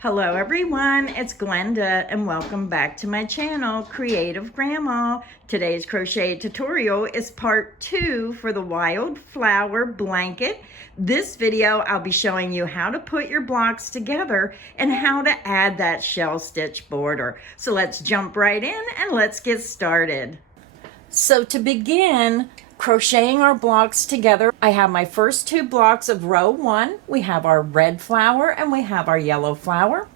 Hello everyone, it's Glenda and welcome back to my channel, Creative Grandma. Today's crochet tutorial is part 2 for the wildflower blanket. This video I'll be showing you how to put your blocks together and how to add that shell stitch border. So let's jump right in and let's get started. So to begin crocheting our blocks together, I have my first 2 blocks of row 1. We have our red flower and we have our yellow flower.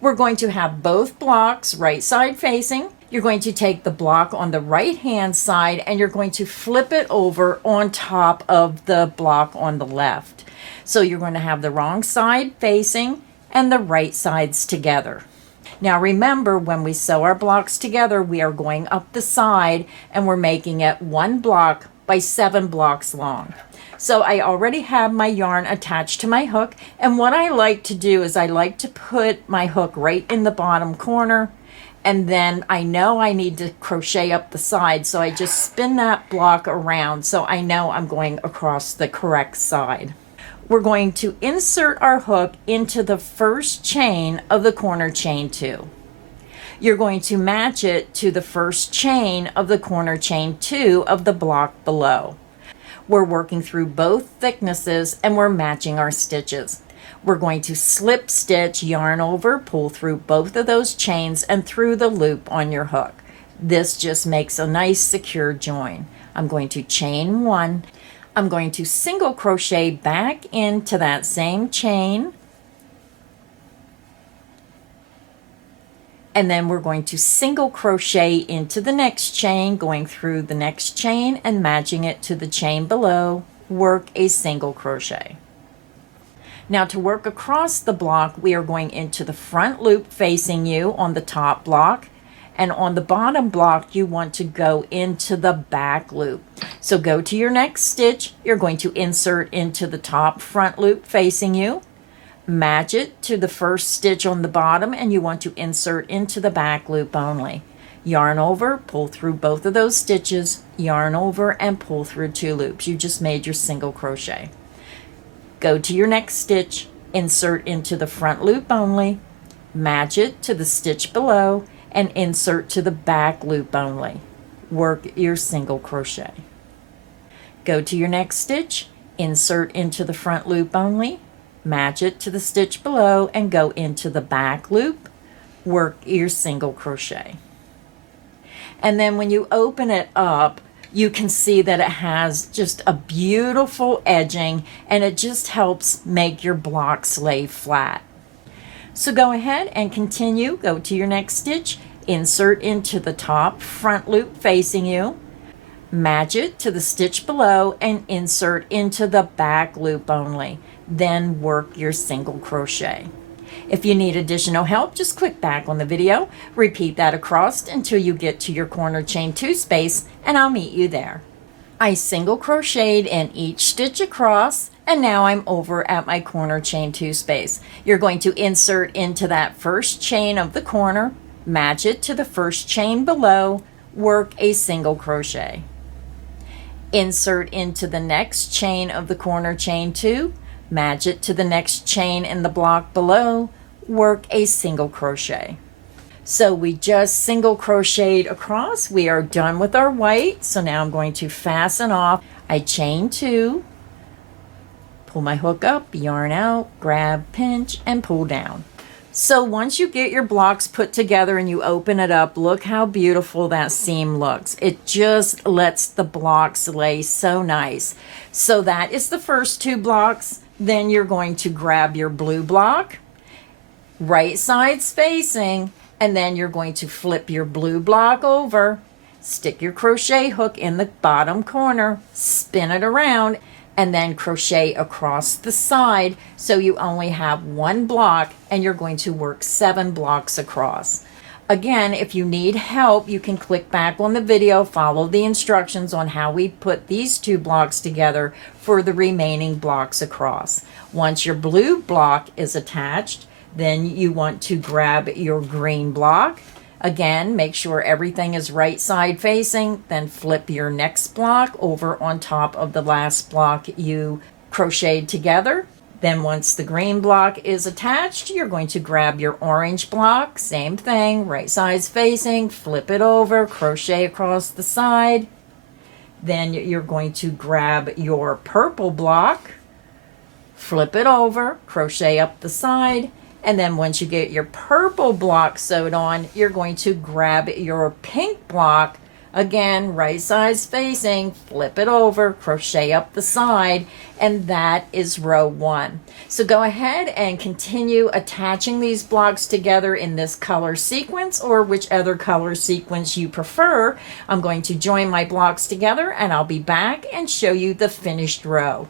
We're going to have both blocks right side facing. You're going to take the block on the right hand side and you're going to flip it over on top of the block on the left. So you're going to have the wrong side facing and the right sides together. Now remember, when we sew our blocks together, we are going up the side and we're making it 1 block by 7 blocks long. So I already have my yarn attached to my hook, and what I like to do is I like to put my hook right in the bottom corner, and then I know I need to crochet up the side, so I just spin that block around so I know I'm going across the correct side. We're going to insert our hook into the first chain of the corner chain 2. You're going to match it to the first chain of the corner chain 2 of the block below. We're working through both thicknesses and we're matching our stitches. We're going to slip stitch, yarn over, pull through both of those chains and through the loop on your hook. This just makes a nice secure join. I'm going to chain 1. I'm going to single crochet back into that same chain, and then we're going to single crochet into the next chain, going through the next chain and matching it to the chain below. Work a single crochet. Now to work across the block, we are going into the front loop facing you on the top block, and on the bottom block you want to go into the back loop. So go to your next stitch, you're going to insert into the top front loop facing you, match it to the first stitch on the bottom, and you want to insert into the back loop only. Yarn over, pull through both of those stitches, yarn over and pull through 2 loops. You just made your single crochet. Go to your next stitch, insert into the front loop only, match it to the stitch below, and insert to the back loop only. Work your single crochet. Go to your next stitch, insert into the front loop only, match it to the stitch below and go into the back loop. Work your single crochet. And then when you open it up, you can see that it has just a beautiful edging and it just helps make your blocks lay flat. So go ahead and continue. Go to your next stitch, insert into the top front loop facing you, match it to the stitch below and insert into the back loop only. Then work your single crochet. If you need additional help, just click back on the video, repeat that across until you get to your corner chain 2 space, and I'll meet you there. I single crocheted in each stitch across, and now I'm over at my corner chain 2 space. You're going to insert into that first chain of the corner, match it to the first chain below, work a single crochet. Insert into the next chain of the corner chain 2, match it to the next chain in the block below, work a single crochet. So we just single crocheted across. We are done with our white. So now I'm going to fasten off. I chain 2, pull my hook up, yarn out, grab, pinch, and pull down. So once you get your blocks put together and you open it up, look how beautiful that seam looks. It just lets the blocks lay so nice. So that is the first 2 blocks. Then you're going to grab your blue block, right sides facing, and then you're going to flip your blue block over, stick your crochet hook in the bottom corner, spin it around, and then crochet across the side so you only have 1 block and you're going to work 7 blocks across. Again, if you need help, you can click back on the video, follow the instructions on how we put these 2 blocks together for the remaining blocks across. Once your blue block is attached, then you want to grab your green block. Again, make sure everything is right side facing, then flip your next block over on top of the last block you crocheted together. Then once the green block is attached, you're going to grab your orange block, same thing, right sides facing, flip it over, crochet across the side. Then you're going to grab your purple block, flip it over, crochet up the side, and then once you get your purple block sewed on, you're going to grab your pink block, again, right sides facing, flip it over, crochet up the side, and that is row 1. So go ahead and continue attaching these blocks together in this color sequence or which other color sequence you prefer. I'm going to join my blocks together and I'll be back and show you the finished row.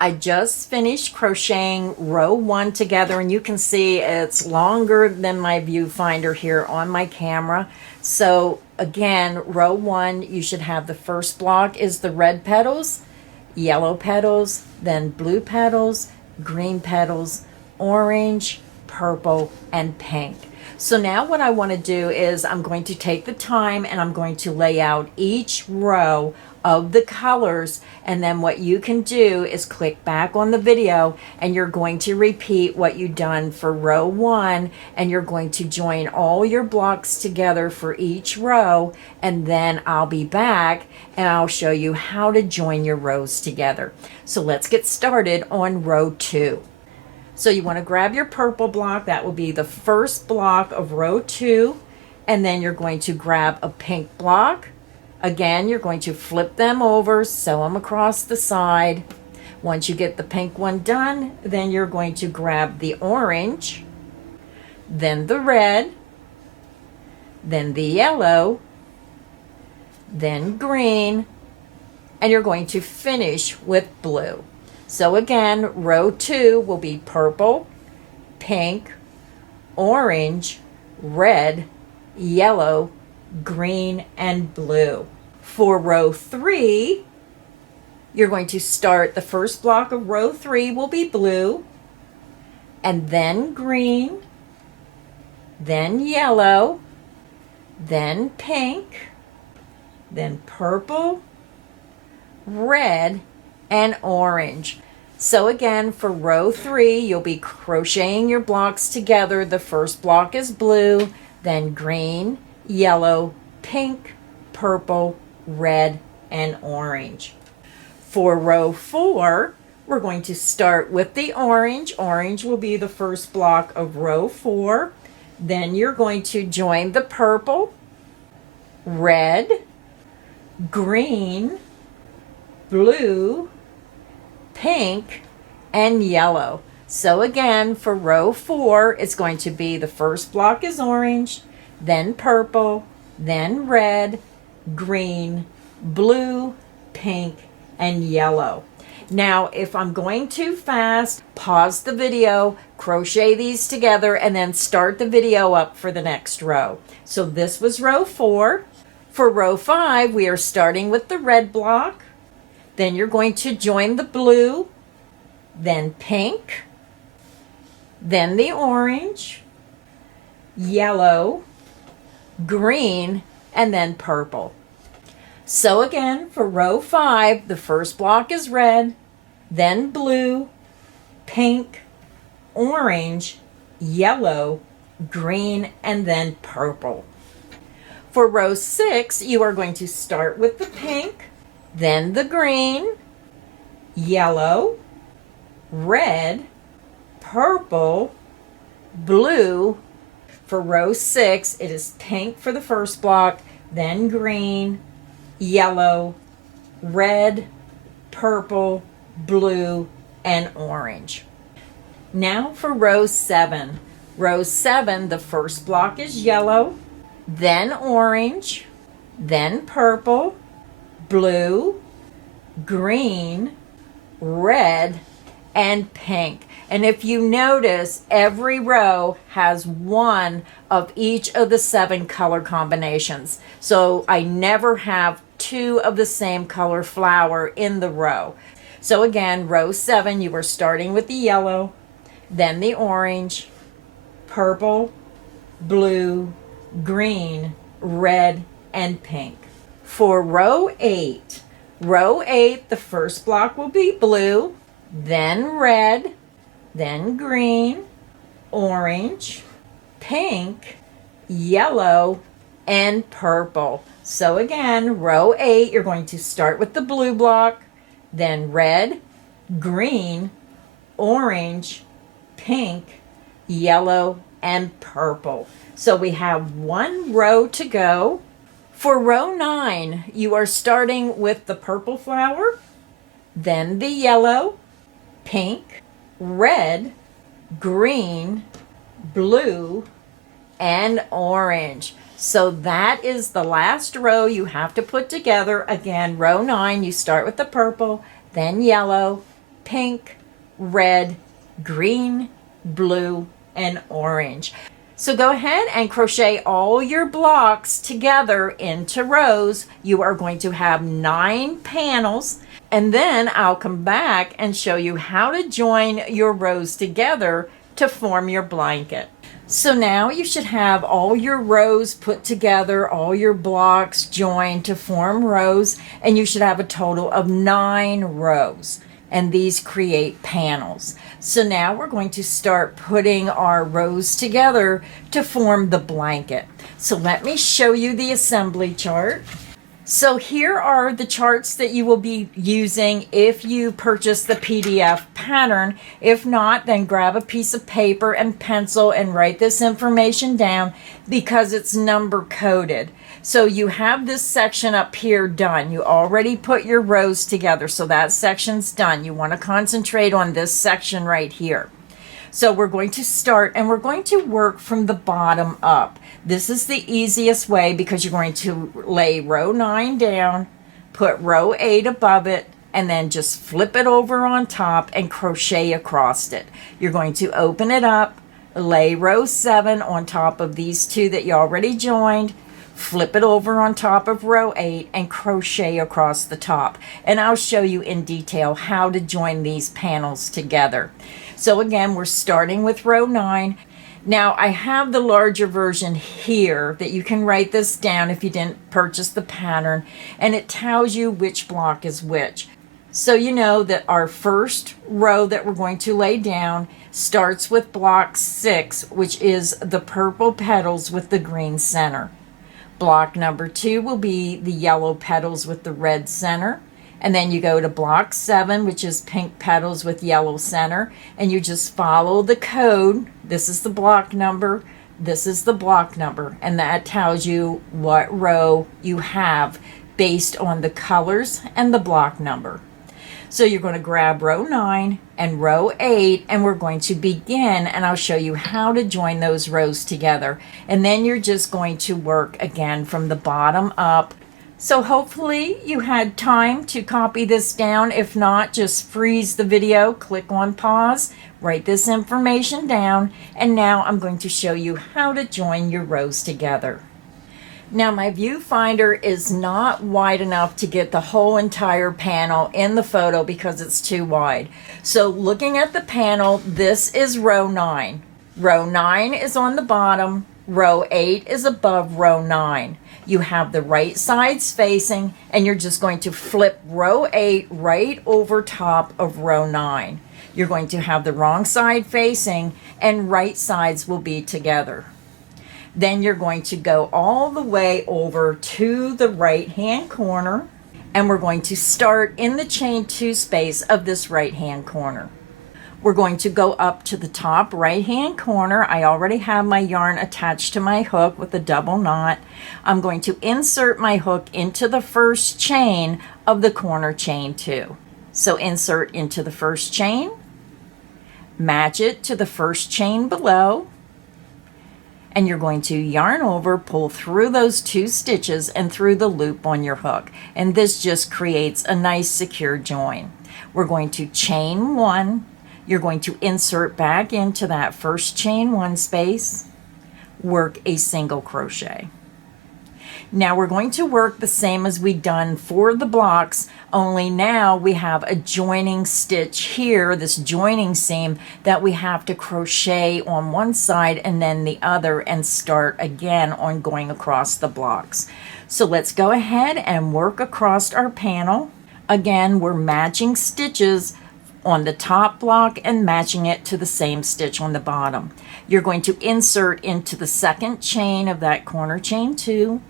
I just finished crocheting row 1 together, and you can see it's longer than my viewfinder here on my camera. So again, row 1, you should have the first block is the red petals, yellow petals, then blue petals, green petals, orange, purple, and pink. So now what I want to do is I'm going to take the time and I'm going to lay out each row of the colors, and then what you can do is click back on the video and you're going to repeat what you've done for row 1, and you're going to join all your blocks together for each row, and then I'll be back and I'll show you how to join your rows together. So let's get started on row 2. So you want to grab your purple block, that will be the first block of row 2, and then you're going to grab a pink block. Again, you're going to flip them over, sew them across the side. Once you get the pink one done, then you're going to grab the orange, then the red, then the yellow, then green, and you're going to finish with blue. So again, row 2 will be purple, pink, orange, red, yellow, green, and blue. For row 3, you're going to start the first block of row 3 will be blue, and then green, then yellow, then pink, then purple, red, and orange. So again, for row 3, you'll be crocheting your blocks together. The first block is blue, then green, yellow, pink, purple, red, and orange. For row 4, we're going to start with the orange. Orange will be the first block of row 4. Then you're going to join the purple, red, green, blue, pink, and yellow. So again, for row 4, it's going to be the first block is orange, then purple, then red, green, blue, pink, and yellow. Now, if I'm going too fast, pause the video, crochet these together, and then start the video up for the next row. So this was row 4. For row 5, we are starting with the red block. Then you're going to join the blue, then pink, then the orange, yellow, green, and then purple. So again, for row 5, the first block is red, then blue, pink, orange, yellow, green, and then purple. For row 6, you are going to start with the pink, then the green, yellow, red, purple, blue. For row 6, it is pink for the first block, then green, yellow, red, purple, blue, and orange. Now for row 7. Row 7, the first block is yellow, then orange, then purple, blue, green, red, and pink. And if you notice, every row has one of each of the 7 color combinations. So I never have 2 of the same color flower in the row. So again, row 7, you are starting with the yellow, then the orange, purple, blue, green, red, and pink. For row 8, the first block will be blue, then red, then green, orange, pink, yellow, and purple. So again, row 8, you're going to start with the blue block, then red, green, orange, pink, yellow, and purple. So we have one row to go. For row 9, you are starting with the purple flower, then the yellow, pink, red, green, blue, and orange. So that is the last row you have to put together. Again, row 9, you start with the purple, then yellow, pink, red, green, blue, and orange. So go ahead and crochet all your blocks together into rows. You are going to have 9 panels, and then I'll come back and show you how to join your rows together to form your blanket. So now you should have all your rows put together, all your blocks joined to form rows, and you should have a total of 9 rows. And these create panels. So now we're going to start putting our rows together to form the blanket. So let me show you the assembly chart. So here are the charts that you will be using if you purchase the PDF pattern. If not, then grab a piece of paper and pencil and write this information down because it's number coded. So you have this section up here done. You already put your rows together, so that section's done. You want to concentrate on this section right here. So we're going to start and we're going to work from the bottom up. This is the easiest way because you're going to lay row 9 down, put row 8 above it, and then just flip it over on top and crochet across it. You're going to open it up, lay row 7 on top of these 2 that you already joined, flip it over on top of row 8 and crochet across the top. And I'll show you in detail how to join these panels together. So again, we're starting with row 9. Now I have the larger version here that you can write this down if you didn't purchase the pattern, and it tells you which block is which. So you know that our first row that we're going to lay down starts with block 6, which is the purple petals with the green center. Block number 2 will be the yellow petals with the red center. And then you go to block 7, which is pink petals with yellow center. And you just follow the code. This is the block number. This is the block number. And that tells you what row you have based on the colors and the block number. So you're going to grab row 9 and row 8, and we're going to begin, and I'll show you how to join those rows together. And then you're just going to work again from the bottom up. So hopefully you had time to copy this down. If not, just freeze the video, click on pause, write this information down, and now I'm going to show you how to join your rows together. Now my viewfinder is not wide enough to get the whole entire panel in the photo because it's too wide. So looking at the panel, this is row 9. Row 9 is on the bottom, row 8 is above row 9. You have the right sides facing, and you're just going to flip row 8 right over top of row 9. You're going to have the wrong side facing, and right sides will be together. Then you're going to go all the way over to the right hand corner, and we're going to start in the chain 2 space of this right hand corner. We're going to go up to the top right hand corner. I already have my yarn attached to my hook with a double knot. I'm going to insert my hook into the first chain of the corner chain 2. So insert into the first chain, match it to the first chain below, and you're going to yarn over, pull through those 2 stitches and through the loop on your hook. And this just creates a nice secure join. We're going to chain 1. You're going to insert back into that first chain 1 space, work a single crochet. Now we're going to work the same as we done for the blocks, only now we have a joining stitch here, this joining seam that we have to crochet on one side and then the other and start again on going across the blocks. So let's go ahead and work across our panel. Again, we're matching stitches on the top block and matching it to the same stitch on the bottom. You're going to insert into the second chain of that corner chain 2,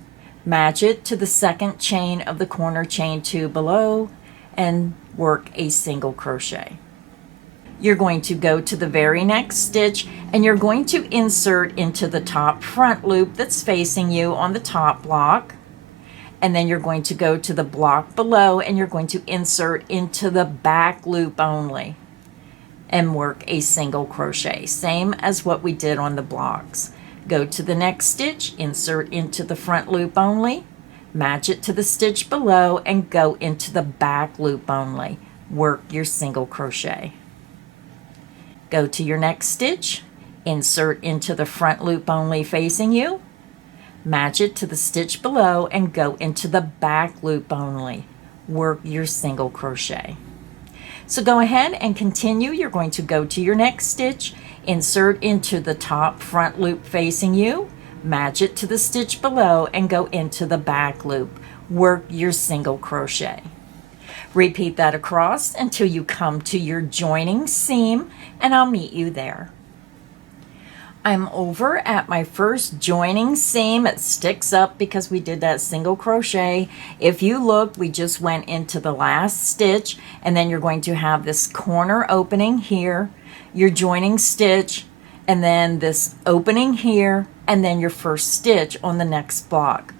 match it to the second chain of the corner chain 2 below, and work a single crochet. You're going to go to the very next stitch and you're going to insert into the top front loop that's facing you on the top block, and then you're going to go to the block below and you're going to insert into the back loop only and work a single crochet, same as what we did on the blocks. Go to the next stitch, insert into the front loop only, match it to the stitch below, and go into the back loop only. Work your single crochet. Go to your next stitch, insert into the front loop only facing you, match it to the stitch below, and go into the back loop only. Work your single crochet. So go ahead and continue. You're going to go to your next stitch, insert into the top front loop facing you, match it to the stitch below, and go into the back loop. Work your single crochet. Repeat that across until you come to your joining seam, and I'll meet you there. I'm over at my first joining seam. It sticks up because we did that single crochet. If you look, we just went into the last stitch, and then you're going to have this corner opening here, your joining stitch, and then this opening here, and then your first stitch on the next block.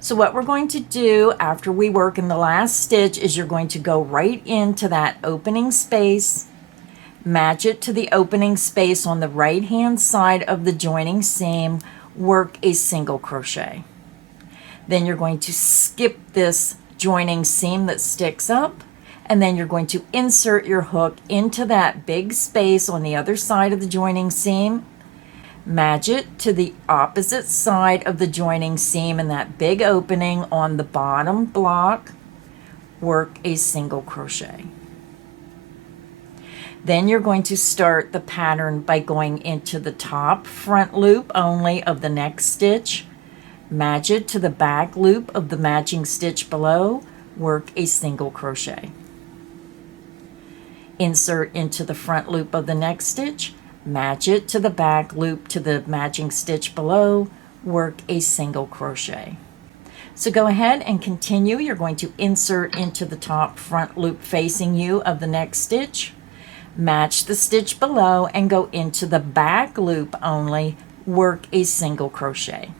So what we're going to do after we work in the last stitch is you're going to go right into that opening space, match it to the opening space on the right hand side of the joining seam, work a single crochet. Then you're going to skip this joining seam that sticks up, and then you're going to insert your hook into that big space on the other side of the joining seam, match it to the opposite side of the joining seam in that big opening on the bottom block, work a single crochet. Then you're going to start the pattern by going into the top front loop only of the next stitch, match it to the back loop of the matching stitch below, work a single crochet. Insert into the front loop of the next stitch, match it to the back loop to the matching stitch below, work a single crochet. So go ahead and continue. You're going to insert into the top front loop facing you of the next stitch, match the stitch below, and go into the back loop only, work a single crochet.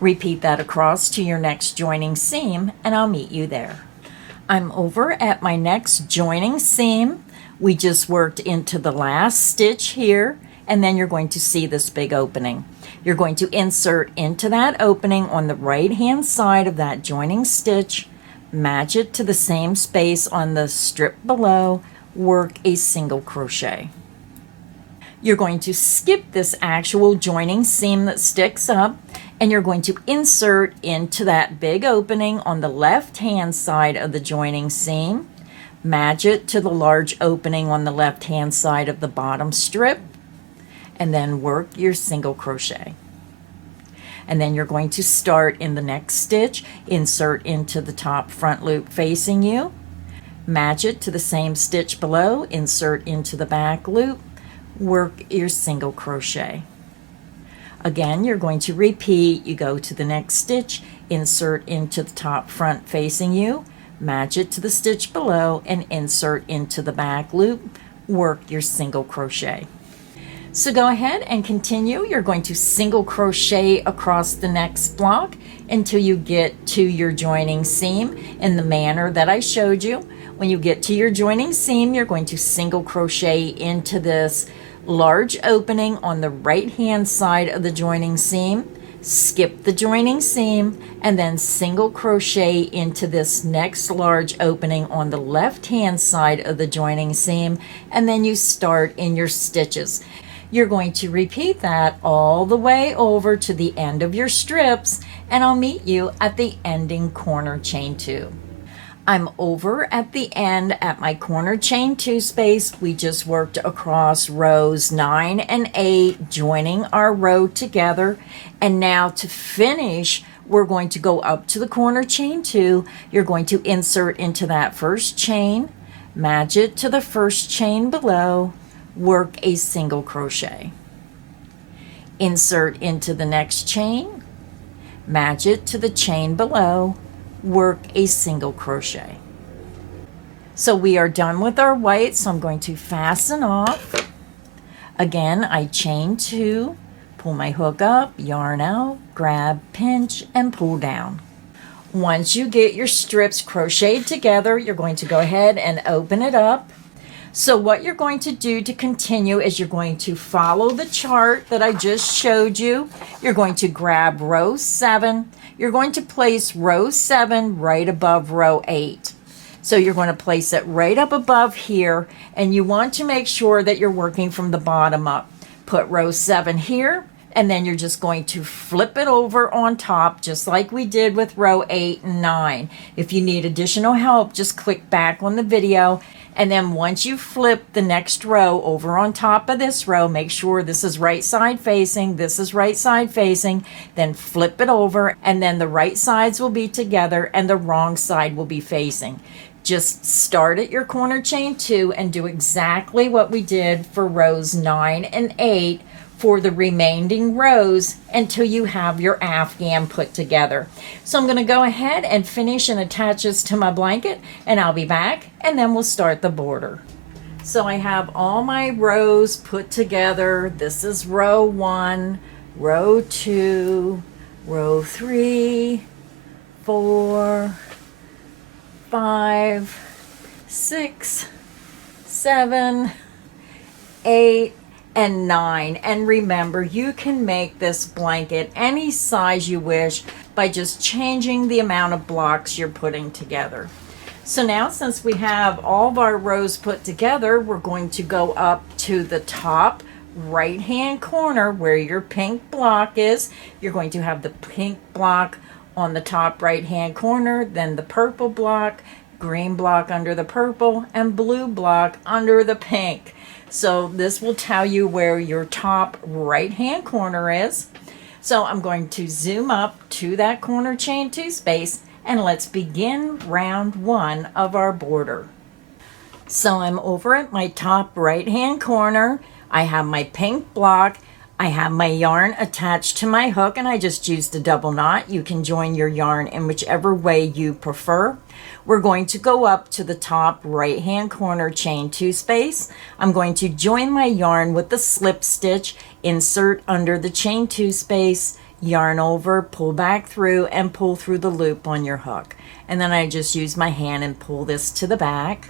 Repeat that across to your next joining seam, and I'll meet you there. I'm over at my next joining seam. We just worked into the last stitch here, and then you're going to see this big opening. You're going to insert into that opening on the right hand side of that joining stitch, match it to the same space on the strip below, work a single crochet. You're going to skip this actual joining seam that sticks up, and you're going to insert into that big opening on the left hand side of the joining seam, match it to the large opening on the left hand side of the bottom strip, and then work your single crochet. And then you're going to start in the next stitch, insert into the top front loop facing you, match it to the same stitch below, insert into the back loop, work your single crochet. Again, you're going to repeat. You go to the next stitch, insert into the top front facing you, match it to the stitch below, and insert into the back loop, work your single crochet. So go ahead and continue. You're going to single crochet across the next block until you get to your joining seam in the manner that I showed you. When you get to your joining seam, you're going to single crochet into this large opening on the right hand side of the joining seam, skip the joining seam, and then single crochet into this next large opening on the left hand side of the joining seam, and then you start in your stitches. You're going to repeat that all the way over to the end of your strips, and I'll meet you at the ending corner chain 2. I'm over at the end at my corner chain 2 space. We just worked across rows 9 and 8, joining our row together. And now to finish, we're going to go up to the corner chain 2. You're going to insert into that first chain, match it to the first chain below, work a single crochet. Insert into the next chain, match it to the chain below, work a single crochet. So we are done with our white, so I'm going to fasten off. Again, I chain 2, pull my hook up, yarn out, grab, pinch, and pull down. Once you get your strips crocheted together, you're going to go ahead and open it up. So what you're going to do to continue is you're going to follow the chart that I just showed you. You're going to grab row 7. You're going to place row 7 right above row 8. So you're going to place it right up above here, and you want to make sure that you're working from the bottom up. Put row 7 here, and then you're just going to flip it over on top, just like we did with row 8 and 9. If you need additional help, just click back on the video, and then once you flip the next row over on top of this row, make sure this is right side facing, this is right side facing, then flip it over, and then the right sides will be together and the wrong side will be facing. Just start at your corner chain 2 and do exactly what we did for rows 9 and 8 for the remaining rows until you have your afghan put together. So I'm going to go ahead and finish and attach this to my blanket, and I'll be back, and then we'll start the border. So I have all my rows put together. This is row 1, row 2, row 3, 4, 5, 6, 7, 8, and 9. And remember, you can make this blanket any size you wish by just changing the amount of blocks you're putting together. So now, since we have all of our rows put together, we're going to go up to the top right hand corner where your pink block is. You're going to have the pink block on the top right hand corner, then the purple block, green block under the purple, and blue block under the pink. So this will tell you where your top right hand corner is. So I'm going to zoom up to that corner chain 2 space, and let's begin round 1 of our border. So I'm over at my top right hand corner. I have my pink block. I have my yarn attached to my hook, and I just used a double knot. You can join your yarn in whichever way you prefer. We're going to go up to the top right hand corner chain 2 space. I'm going to join my yarn with the slip stitch, insert under the chain 2 space, yarn over, pull back through, and pull through the loop on your hook. And then I just use my hand and pull this to the back.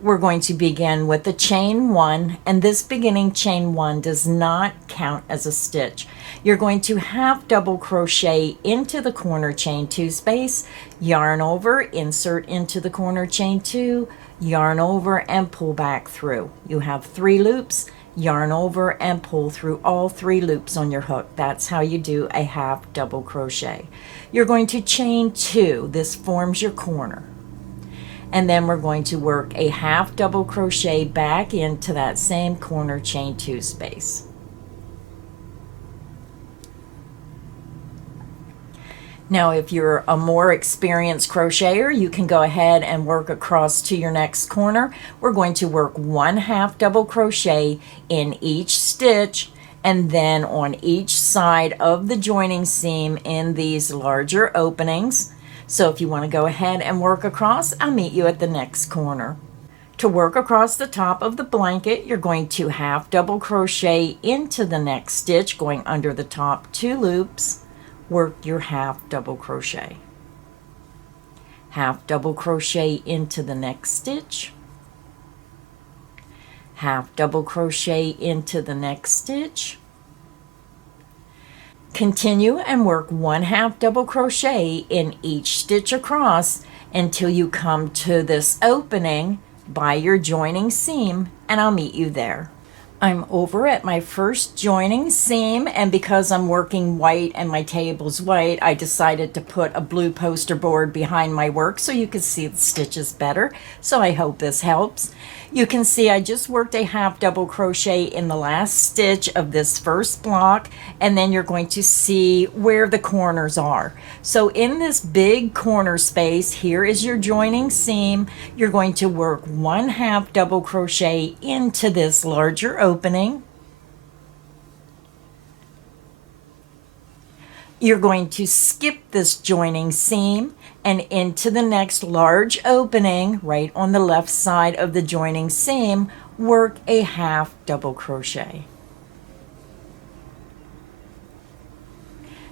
We're going to begin with the chain 1, and this beginning chain 1 does not count as a stitch. You're going to half double crochet into the corner chain 2 space, yarn over, insert into the corner chain 2, yarn over, and pull back through. You have 3 loops, yarn over, and pull through all 3 loops on your hook. That's how you do a half double crochet. You're going to chain 2. This forms your corner. And then we're going to work a half double crochet back into that same corner chain 2 space. Now, if you're a more experienced crocheter, you can go ahead and work across to your next corner. We're going to work 1 half double crochet in each stitch, and then on each side of the joining seam in these larger openings. So if you want to go ahead and work across, I'll meet you at the next corner. To work across the top of the blanket, you're going to half double crochet into the next stitch, going under the top 2 loops, work your half double crochet. Half double crochet into the next stitch, half double crochet into the next stitch. Continue and work 1 half double crochet in each stitch across until you come to this opening by your joining seam, and I'll meet you there. I'm over at my first joining seam, and because I'm working white and my table's white, I decided to put a blue poster board behind my work so you can see the stitches better. So I hope this helps. You can see I just worked a half double crochet in the last stitch of this first block, and then you're going to see where the corners are. So in this big corner space, here is your joining seam. You're going to work 1/2 double crochet into this larger opening. You're going to skip this joining seam and into the next large opening right on the left side of the joining seam, work a 1/2 double crochet.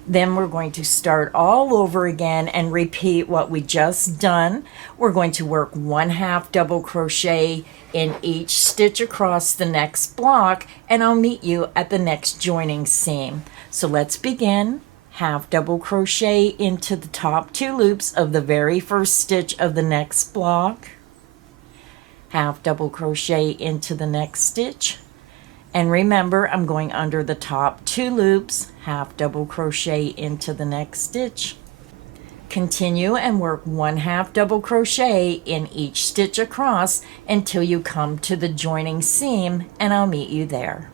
Then we're going to start all over again and repeat what we just done. We're going to work 1/2 double crochet in each stitch across the next block, and I'll meet you at the next joining seam. So let's begin. 1/2 double crochet into the top 2 loops of the very first stitch of the next block, 1/2 double crochet into the next stitch, and remember I'm going under the top 2 loops, 1/2 double crochet into the next stitch. Continue and work 1/2 double crochet in each stitch across until you come to the joining seam, and I'll meet you there.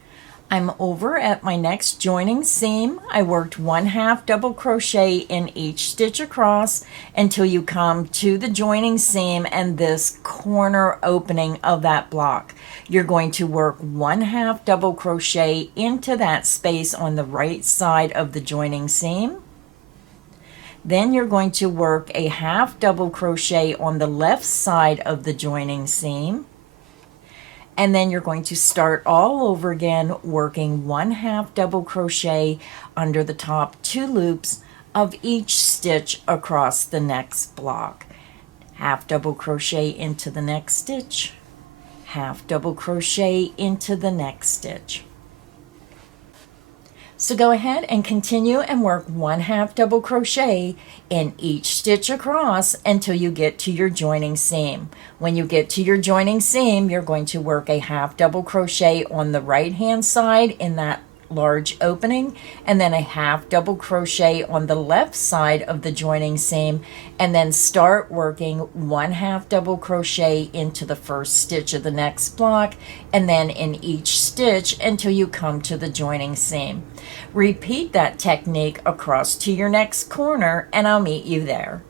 I'm over at my next joining seam. I worked 1/2 double crochet in each stitch across until you come to the joining seam and this corner opening of that block. You're going to work 1/2 double crochet into that space on the right side of the joining seam. Then you're going to work a 1/2 double crochet on the left side of the joining seam. And then you're going to start all over again, working 1/2 double crochet under the top 2 loops of each stitch across the next block. 1/2 double crochet into the next stitch, 1/2 double crochet into the next stitch. So go ahead and continue and work 1/2 double crochet in each stitch across until you get to your joining seam. When you get to your joining seam, you're going to work a 1/2 double crochet on the right hand side in that large opening, and then a 1/2 double crochet on the left side of the joining seam, and then start working 1/2 double crochet into the first stitch of the next block, and then in each stitch until you come to the joining seam. Repeat that technique across to your next corner, and I'll meet you there.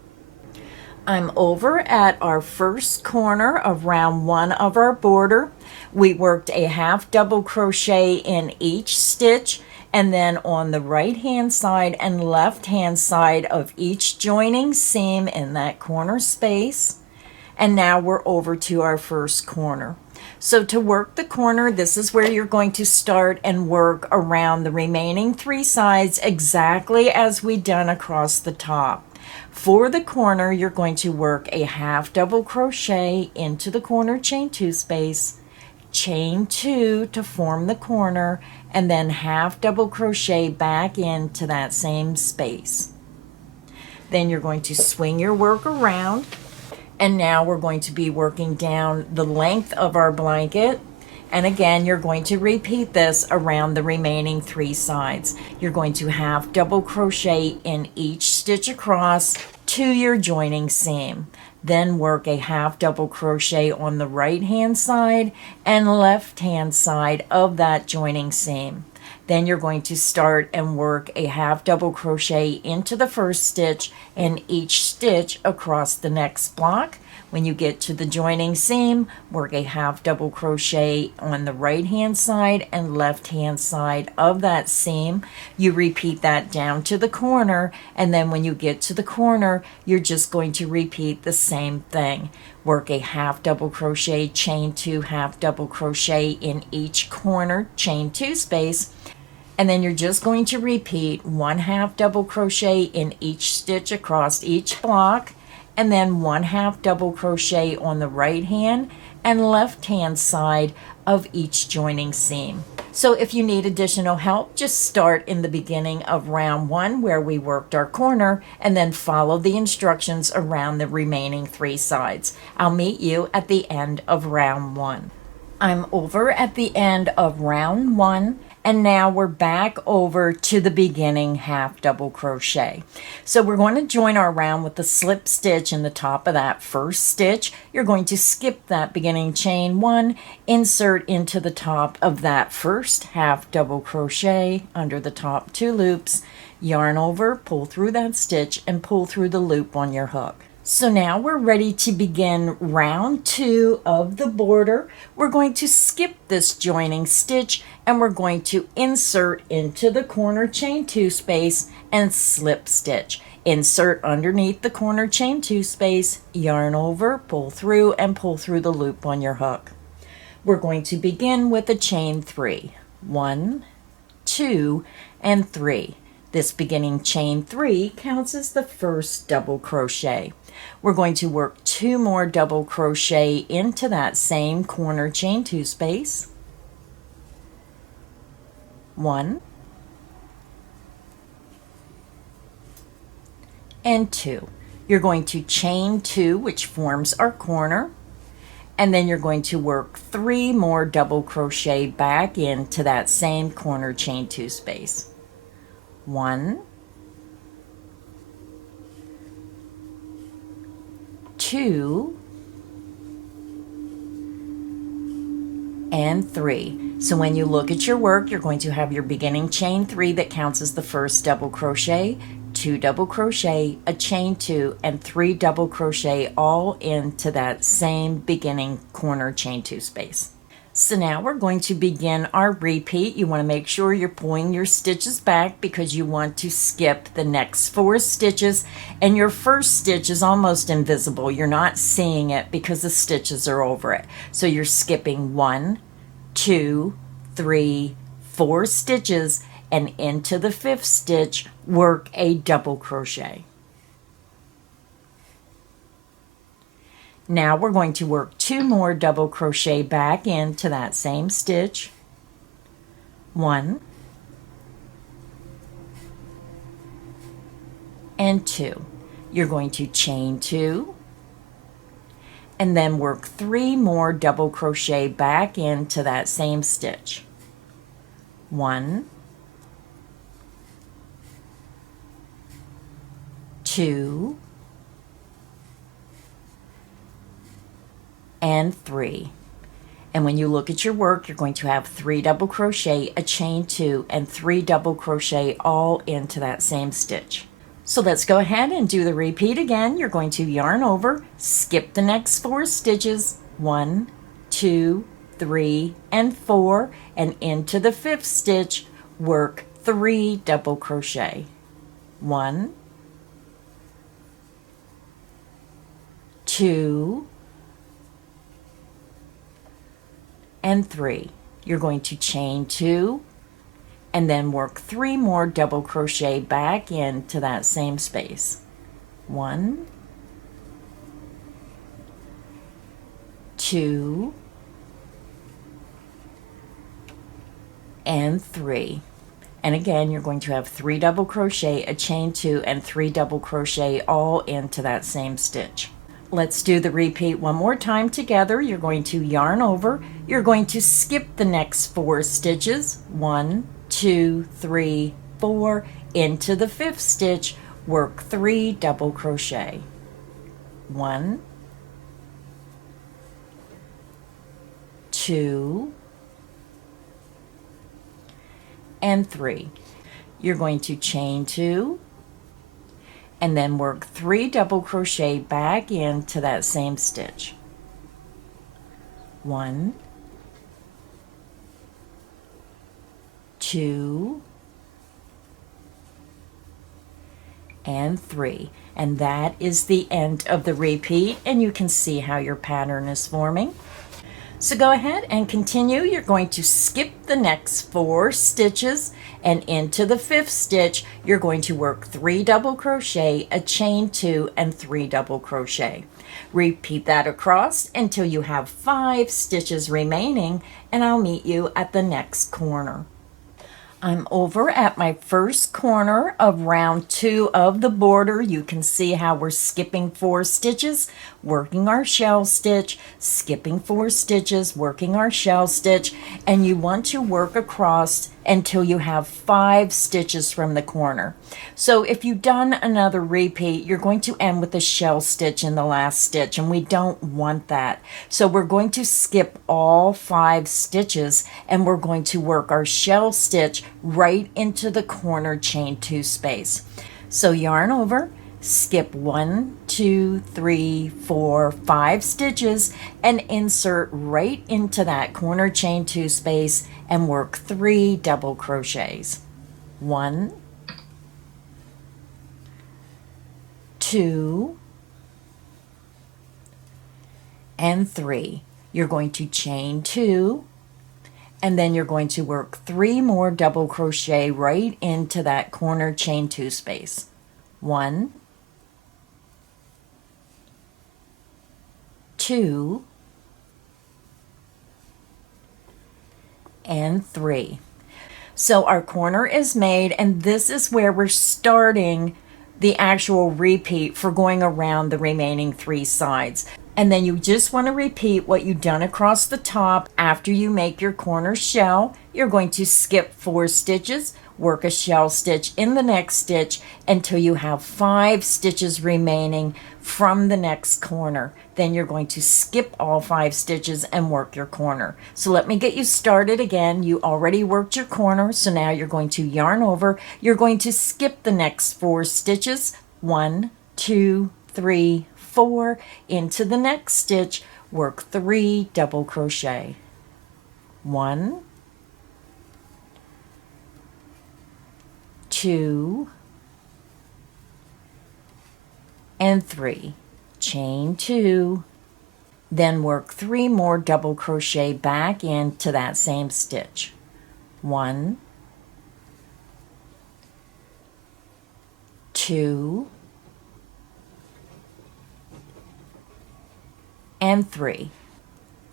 I'm over at our first corner of round 1 of our border. We worked a 1/2 double crochet in each stitch, and then on the right hand side and left hand side of each joining seam in that corner space. And now we're over to our first corner. So to work the corner, this is where you're going to start and work around the remaining 3 sides exactly as we done across the top. For the corner, you're going to work a 1/2 double crochet into the corner chain 2 space, chain 2 to form the corner, and then 1/2 double crochet back into that same space. Then you're going to swing your work around, and now we're going to be working down the length of our blanket. And again, you're going to repeat this around the remaining 3 sides. You're going to 1/2 double crochet in each stitch across to your joining seam. Then work a 1/2 double crochet on the right hand side and left hand side of that joining seam. Then you're going to start and work a 1/2 double crochet into the first stitch and each stitch across the next block. When you get to the joining seam, work a 1/2 double crochet on the right hand side and left hand side of that seam. You repeat that down to the corner, and then when you get to the corner, you're just going to repeat the same thing. Work a 1/2 double crochet, chain 2, 1/2 double crochet in each corner, chain 2 space, and then you're just going to repeat 1/2 double crochet in each stitch across each block, and then 1/2 double crochet on the right hand and left hand side of each joining seam. So if you need additional help, just start in the beginning of round 1 where we worked our corner, and then follow the instructions around the remaining 3 sides. I'll meet you at the end of round 1. I'm over at the end of round 1, And now we're back over to the beginning half double crochet. So we're going to join our round with the slip stitch in the top of that first stitch. You're going to skip that beginning chain 1, insert into the top of that first half double crochet under the top 2 loops, yarn over, pull through that stitch, and pull through the loop on your hook. So now we're ready to begin round 2 of the border. We're going to skip this joining stitch and we're going to insert into the corner chain 2 space and slip stitch. Insert underneath the corner chain 2 space, yarn over, pull through, and pull through the loop on your hook. We're going to begin with a chain 3. 1, 2, and 3. This beginning chain 3 counts as the first double crochet. We're going to work 2 more double crochet into that same corner chain 2 space. 1 and 2. You're going to chain 2, which forms our corner, and then you're going to work 3 more double crochet back into that same corner chain 2 space. 1, 2, and 3. So when you look at your work, you're going to have your beginning chain 3 that counts as the first double crochet, 2 double crochet, a chain 2, and 3 double crochet all into that same beginning corner chain 2 space. So now we're going to begin our repeat. You want to make sure you're pulling your stitches back because you want to skip the next 4 stitches, and your first stitch is almost invisible. You're not seeing it because the stitches are over it. So you're skipping 1, 2, 3, 4 stitches, and into the 5th stitch, work a double crochet. Now we're going to work 2 more double crochet back into that same stitch. 1 and 2. You're going to chain 2 and then work 3 more double crochet back into that same stitch. 1, 2, and 3. And when you look at your work, you're going to have 3 double crochet, a chain 2, and 3 double crochet all into that same stitch. So let's go ahead and do the repeat again. You're going to yarn over, skip the next 4 stitches, 1, 2, 3, and 4, and into the 5th stitch, work 3 double crochet. 1, 2, and 3. You're going to chain 2 and then work 3 more double crochet back into that same space. 1, 2, and 3. And again, you're going to have 3 double crochet, a chain 2, and 3 double crochet all into that same stitch. Let's do the repeat one more time together. You're going to yarn over. You're going to skip the next 4 stitches. 1, 2, 3, 4. Into the 5th stitch, work 3 double crochet. 1, 2, and 3. You're going to chain 2 and then work 3 double crochet back into that same stitch. 1, 2, and 3. And that is the end of the repeat, and you can see how your pattern is forming. So go ahead and continue. You're going to skip the next 4 stitches, and into the 5th stitch, you're going to work 3 double crochet, a chain 2, and 3 double crochet. Repeat that across until you have 5 stitches remaining, and I'll meet you at the next corner. I'm over at my first corner of round 2 of the border. You can see how we're skipping 4 stitches, working our shell stitch, skipping 4 stitches, working our shell stitch, and you want to work across until you have 5 stitches from the corner. So if you've done another repeat, you're going to end with a shell stitch in the last stitch, and we don't want that. So we're going to skip all 5 stitches, and we're going to work our shell stitch right into the corner chain 2 space. So yarn over, skip 1, 2, 3, 4, 5 stitches and insert right into that corner chain 2 space and work 3 double crochets. 1, 2, and 3. You're going to chain 2, and then you're going to work 3 more double crochet right into that corner chain 2 space. 1, 2, and 3. So our corner is made, and this is where we're starting the actual repeat for going around the remaining 3 sides. And then you just want to repeat what you've done across the top. After you make your corner shell, you're going to skip 4 stitches, work a shell stitch in the next stitch until you have 5 stitches remaining from the next corner. Then you're going to skip all 5 stitches and work your corner. So let me get you started again. You already worked your corner, so now you're going to yarn over. You're going to skip the next 4 stitches, 1, 2, 3, 4, into the next stitch, work 3 double crochet. 1, 2, and 3. Chain 2, then work 3 more double crochet back into that same stitch. 1, 2, and 3.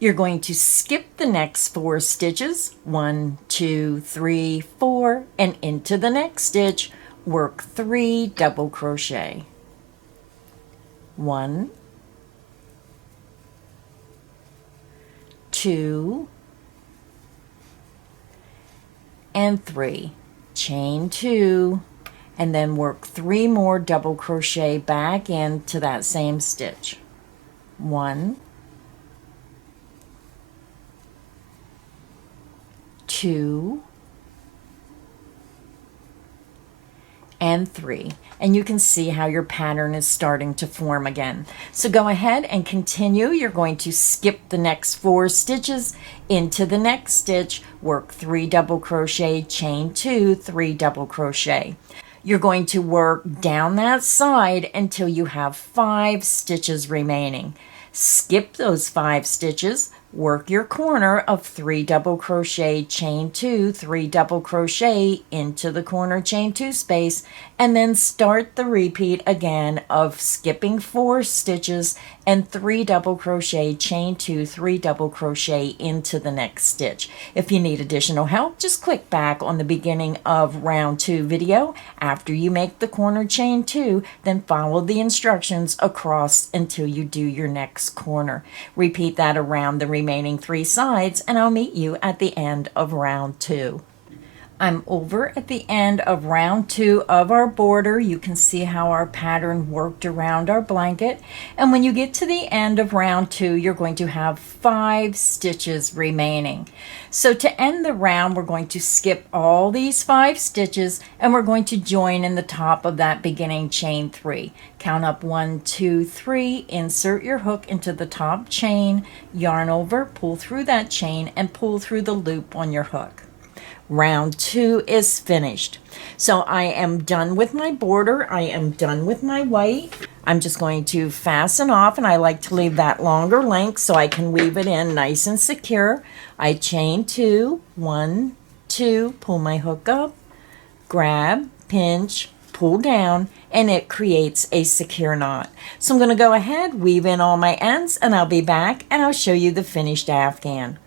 You're going to skip the next 4 stitches, 1, 2, 3, 4, and into the next stitch, work 3 double crochet. 1, 2, and 3. Chain 2, and then work 3 more double crochet back into that same stitch. 1, 2, and 3. And you can see how your pattern is starting to form again. So go ahead and continue. You're going to skip the next 4 stitches into the next stitch, work 3 double crochet, chain 2, 3 double crochet. You're going to work down that side until you have 5 stitches remaining. Skip those 5 stitches, work your corner of 3 double crochet, chain 2, 3 double crochet into the corner chain 2 space, and then start the repeat again of skipping 4 stitches and 3 double crochet, chain 2, 3 double crochet into the next stitch. If you need additional help, just click back on the beginning of round 2 video. After you make the corner chain 2, then follow the instructions across until you do your next corner. Repeat that around the remaining 3 sides, and I'll meet you at the end of round 2. I'm over at the end of round 2 of our border. You can see how our pattern worked around our blanket. And when you get to the end of round 2, you're going to have 5 stitches remaining. So to end the round, we're going to skip all these 5 stitches and we're going to join in the top of that beginning chain 3. Count up 1, 2, 3, insert your hook into the top chain, yarn over, pull through that chain and pull through the loop on your hook. Round 2 is finished. So I am done with my border. I am done with my white. I'm just going to fasten off, and I like to leave that longer length so I can weave it in nice and secure. I chain 2, 1, 2, pull my hook up, grab, pinch, pull down, and it creates a secure knot. So I'm going to go ahead, weave in all my ends, and I'll be back and I'll show you the finished afghan.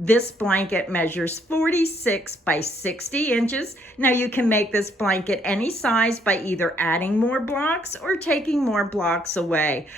This blanket measures 46 by 60 inches. Now you can make this blanket any size by either adding more blocks or taking more blocks away.